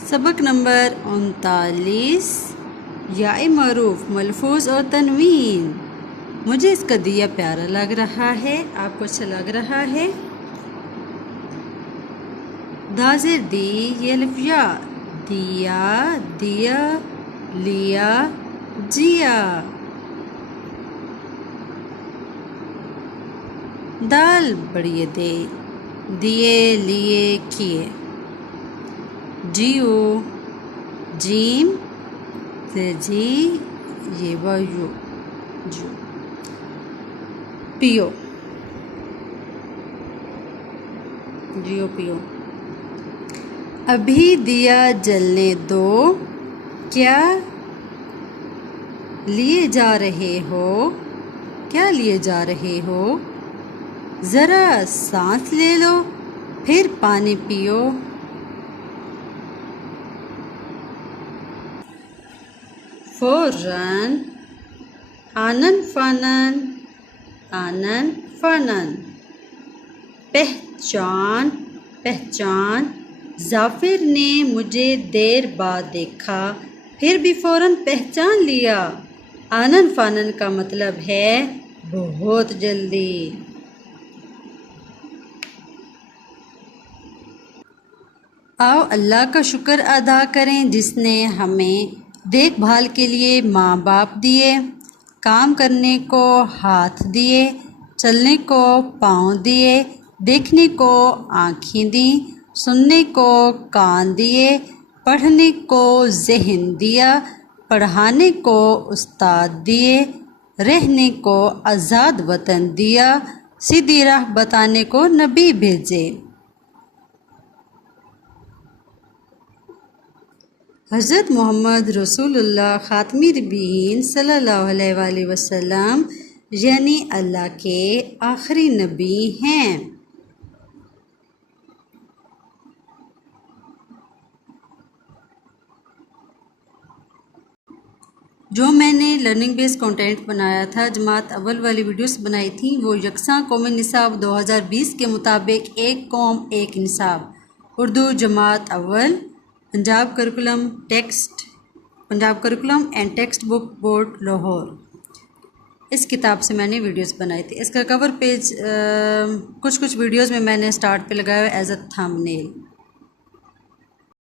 سبق نمبر 39 یا معروف ملفوظ اور تنوین۔ مجھے اس کا دیا پیارا لگ رہا ہے، آپ کو اچھا لگ رہا ہے؟ دازر دی یہ الفیا، دیا، دیا، لیا، جیا۔ دال بڑی دے، دیے، لیے، کیے۔ جیو، جیم سے جی یہ ویو، جو۔ پیو، جیو پیو۔ ابھی دیا جلنے دو، کیا لیے جا رہے ہو؟ کیا لیے جا رہے ہو؟ ذرا سانس لے لو، پھر پانی پیو۔ فوراً، آنن فانن، آنن فانن۔ پہچان، پہچان۔ ظافر نے مجھے دیر بعد دیکھا، پھر بھی فوراً پہچان لیا۔ آنن فانن کا مطلب ہے بہت جلدی۔ آؤ اللہ کا شکر ادا کریں جس نے ہمیں دیکھ بھال کے لیے ماں باپ دیے، کام کرنے کو ہاتھ دیے، چلنے کو پاؤں دیے، دیکھنے کو آنکھیں دیں، سننے کو کان دیے، پڑھنے کو ذہن دیا، پڑھانے کو استاد دیے، رہنے کو آزاد وطن دیا، سیدھی راہ بتانے کو نبی بھیجے۔ حضرت محمد رسول اللہ خاتم نبیین صلی اللہ علیہ وآلہ وسلم یعنی اللہ کے آخری نبی ہیں۔ جو میں نے لرننگ بیس کنٹینٹ بنایا تھا، جماعت اول والی ویڈیوز بنائی تھیں، وہ یکساں قومی نصاب 2020 کے مطابق ایک قوم ایک نصاب، اردو جماعت اول، Punjab curriculum and text book board Lahore, اس کتاب سے میں نے ویڈیوز بنائی تھی۔ اس کا کور پیج کچھ ویڈیوز میں نے سٹارٹ پہ لگایا ہے ایز اے تھمب نیل۔